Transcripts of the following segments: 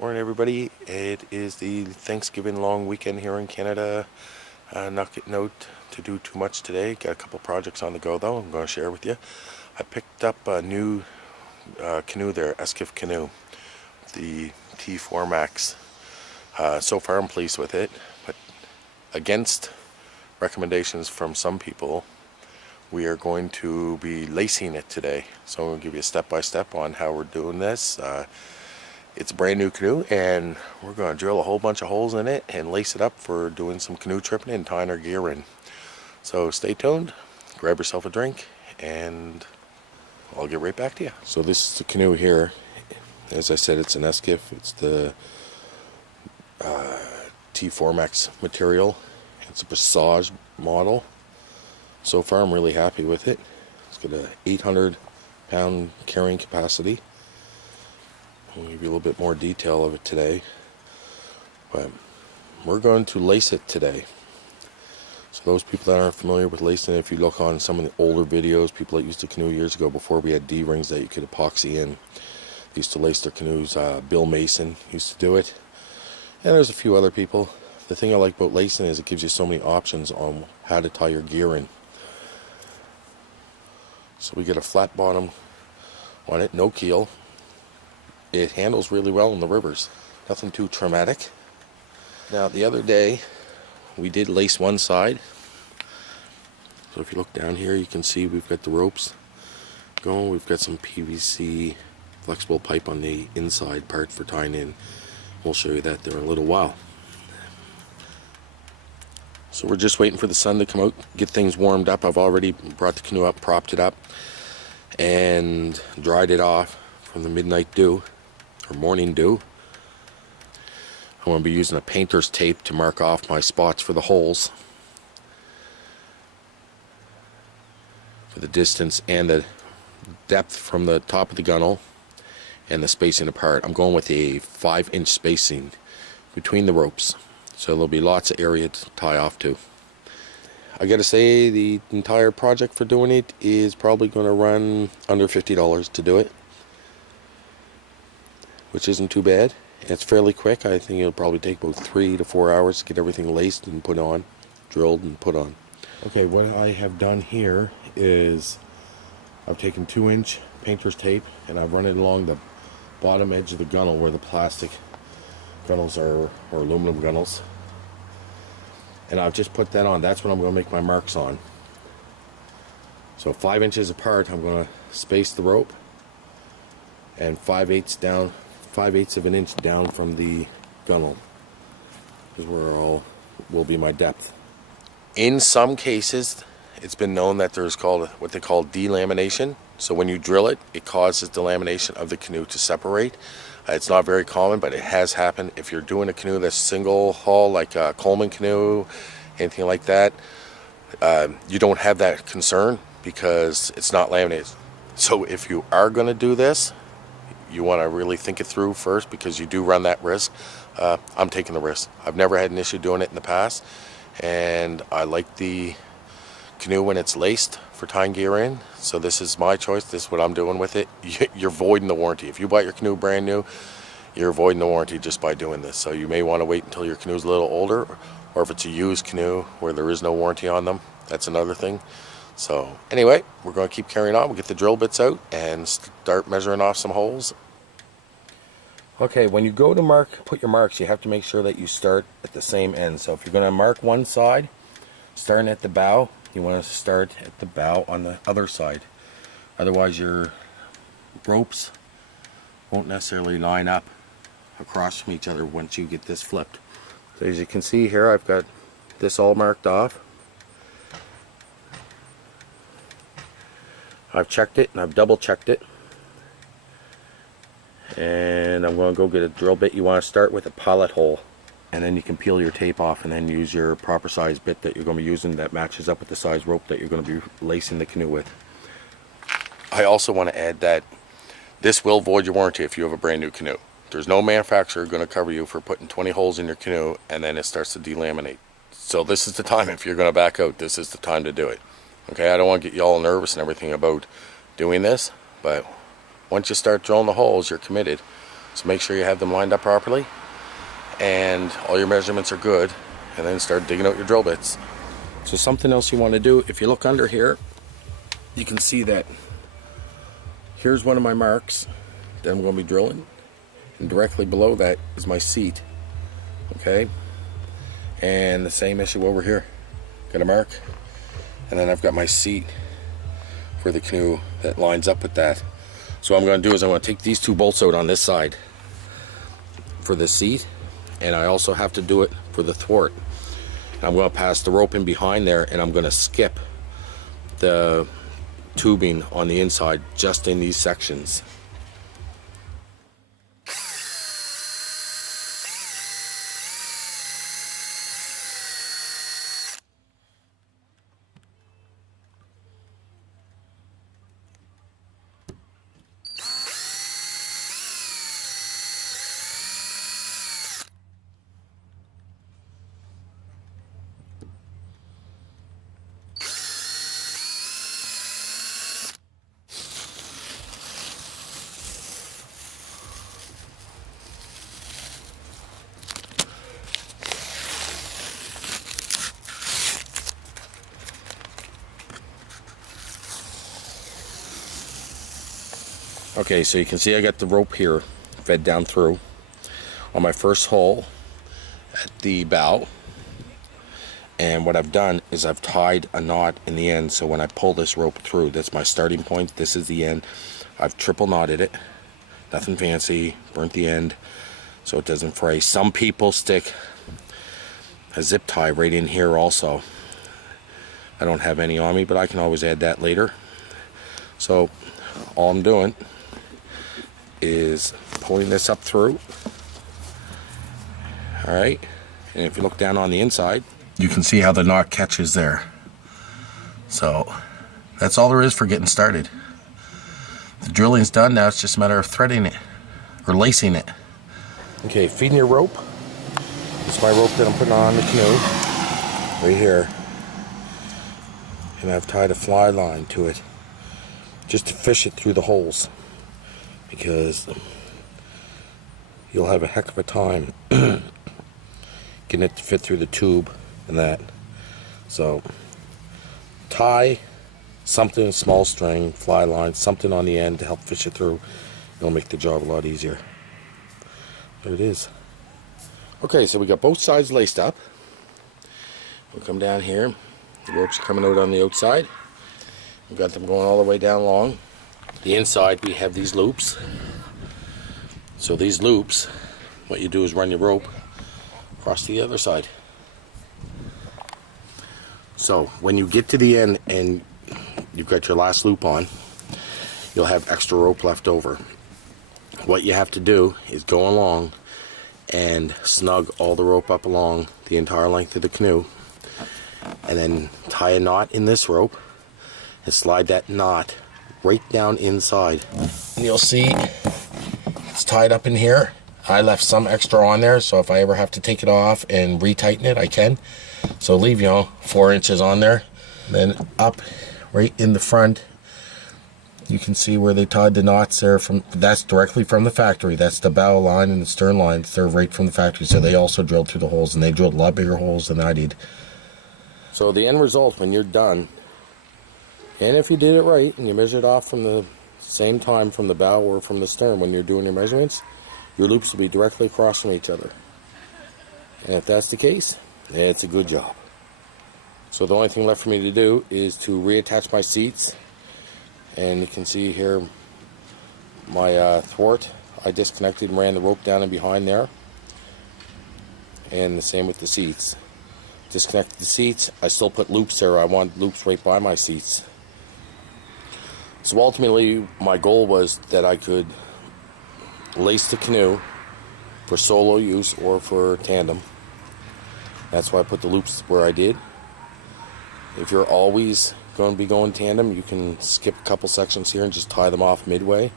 Morning everybody. It is the Thanksgiving long weekend here in Canada. Not getting out to do too much today. Got a couple projects on the go though I'm going to share with you. I picked up a new canoe there, Esquif Canoe, the T4 Max. So far I'm pleased with it, but against recommendations from some people, we are going to be lacing it today. So I'm going to give you a step-by-step on how we're doing this. It's a brand new canoe and we're going to drill a whole bunch of holes in it and lace it up for doing some canoe tripping and tying our gear in. So stay tuned, grab yourself a drink, and I'll get right back to you. So this is the canoe here. As I said, it's an Esquif. It's the T4 Max material. It's a Pre'Sage model. So far I'm really happy with it. It's got a 800 pound carrying capacity. I'll give you a little bit more detail of it today, but we're going to lace it today. So those people that aren't familiar with lacing, if you look on some of the older videos, people that used to canoe years ago before we had D-rings that you could epoxy in, they used to lace their canoes. Bill Mason used to do it, and there's a few other people. The thing I like about lacing is it gives you so many options on how to tie your gear in. So we get a flat bottom on it, no keel. It handles really well in the rivers. Nothing too traumatic. Now the other day we did lace one side. So if you look down here you can see we've got the ropes going. We've got some PVC flexible pipe on the inside part for tying in. We'll show you that there in a little while. So we're just waiting for the sun to come out, get things warmed up. I've already brought the canoe up, propped it up, and dried it off from the midnight dew, or morning dew. I'm going to be using a painter's tape to mark off my spots for the holes, for the distance and the depth from the top of the gunnel and the spacing apart. I'm going with a 5-inch spacing between the ropes, so there'll be lots of area to tie off to. I gotta say the entire project for doing it is probably going to run under $50 to do it, which isn't too bad. It's fairly quick. I think it'll probably take about 3 to 4 hours to get everything laced and put on, drilled and put on. Okay, what I have done here is I've taken 2-inch painter's tape and I've run it along the bottom edge of the gunnel where the plastic gunnels are, or aluminum gunnels, and I've just put that on. That's what I'm going to make my marks on. So 5 inches apart I'm going to space the rope, and 5/8 of an inch down from the gunnel is where all will be my depth. In some cases it's been known that there's what they call delamination. So when you drill it, it causes the lamination of the canoe to separate. It's not very common, but it has happened. If you're doing a canoe that's single hull, like a Coleman canoe, anything like that, you don't have that concern because it's not laminated. So if you are going to do this, you want to really think it through first, because you do run that risk. I'm taking the risk. I've never had an issue doing it in the past, and I like the canoe when it's laced for tying gear in. So this is my choice. This is what I'm doing with it. You're voiding the warranty. If you bought your canoe brand new, you're voiding the warranty just by doing this. So you may want to wait until your canoe's a little older, or if it's a used canoe where there is no warranty on them, that's another thing. So anyway, we're going to keep carrying on. We'll get the drill bits out and start measuring off some holes. Okay, when you go to put your marks, you have to make sure that you start at the same end. So if you're going to mark one side, starting at the bow, you want to start at the bow on the other side. Otherwise your ropes won't necessarily line up across from each other once you get this flipped. So as you can see here, I've got this all marked off. I've checked it and I've double checked it, and I'm going to go get a drill bit. You want to start with a pilot hole, and then you can peel your tape off and then use your proper size bit that you're going to be using that matches up with the size rope that you're going to be lacing the canoe with. I also want to add that this will void your warranty if you have a brand new canoe. There's no manufacturer going to cover you for putting 20 holes in your canoe and then it starts to delaminate. So this is the time, if you're going to back out, this is the time to do it. Okay, I don't want to get you all nervous and everything about doing this, but once you start drilling the holes, you're committed. So make sure you have them lined up properly and all your measurements are good, and then start digging out your drill bits. So something else you want to do, if you look under here, you can see that here's one of my marks that I'm going to be drilling, and directly below that is my seat. Okay, and the same issue over here. Got a mark, and then I've got my seat for the canoe that lines up with that. So what I'm going to do is I'm going to take these two bolts out on this side for the seat, and I also have to do it for the thwart. And I'm going to pass the rope in behind there, and I'm going to skip the tubing on the inside just in these sections. Okay, so you can see I got the rope here fed down through on my first hole at the bow, and what I've done is I've tied a knot in the end, so when I pull this rope through, that's my starting point, this is the end. I've triple knotted it, nothing fancy, burnt the end so it doesn't fray. Some people stick a zip tie right in here also. I don't have any on me, but I can always add that later. So all I'm doing is pulling this up through. Alright, and if you look down on the inside, you can see how the knot catches there. So that's all there is for getting started. The drilling's done, now it's just a matter of threading it or lacing it. Okay, feeding your rope. This is my rope that I'm putting on the canoe right here, and I've tied a fly line to it just to fish it through the holes, because you'll have a heck of a time getting it to fit through the tube and that. So tie something, small string, fly line, something on the end to help fish it through. It'll make the job a lot easier. There it is. Okay, so we got both sides laced up. We'll come down here. The ropes are coming out on the outside. We've got them going all the way down long. The inside we have these loops. So these loops, what you do is run your rope across to the other side. So when you get to the end and you've got your last loop on, you'll have extra rope left over. What you have to do is go along and snug all the rope up along the entire length of the canoe, and then tie a knot in this rope and slide that knot right down inside. And you'll see it's tied up in here. I left some extra on there, so if I ever have to take it off and retighten it, I can. So leave, 4 inches on there. Then up right in the front, you can see where they tied the knots there. That's directly from the factory. That's the bow line and the stern lines. They're right from the factory, so they also drilled through the holes, and they drilled a lot bigger holes than I did. So the end result when you're done, and if you did it right and you measured off from the same time from the bow or from the stern when you're doing your measurements, your loops will be directly across from each other. And if that's the case, it's a good job. So the only thing left for me to do is to reattach my seats. And you can see here my thwart. I disconnected and ran the rope down and behind there. And the same with the seats. Disconnected the seats. I still put loops there. I want loops right by my seats. So ultimately my goal was that I could lace the canoe for solo use or for tandem. That's why I put the loops where I did. If you're always going to be going tandem, you can skip a couple sections here and just tie them off midway.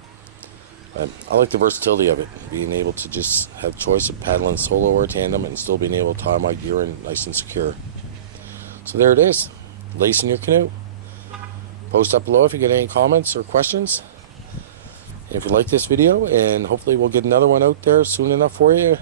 But I like the versatility of it, being able to just have choice of paddling solo or tandem and still being able to tie my gear in nice and secure. So there it is, lacing your canoe. Post up below if you get any comments or questions. If you like this video, and hopefully we'll get another one out there soon enough for you,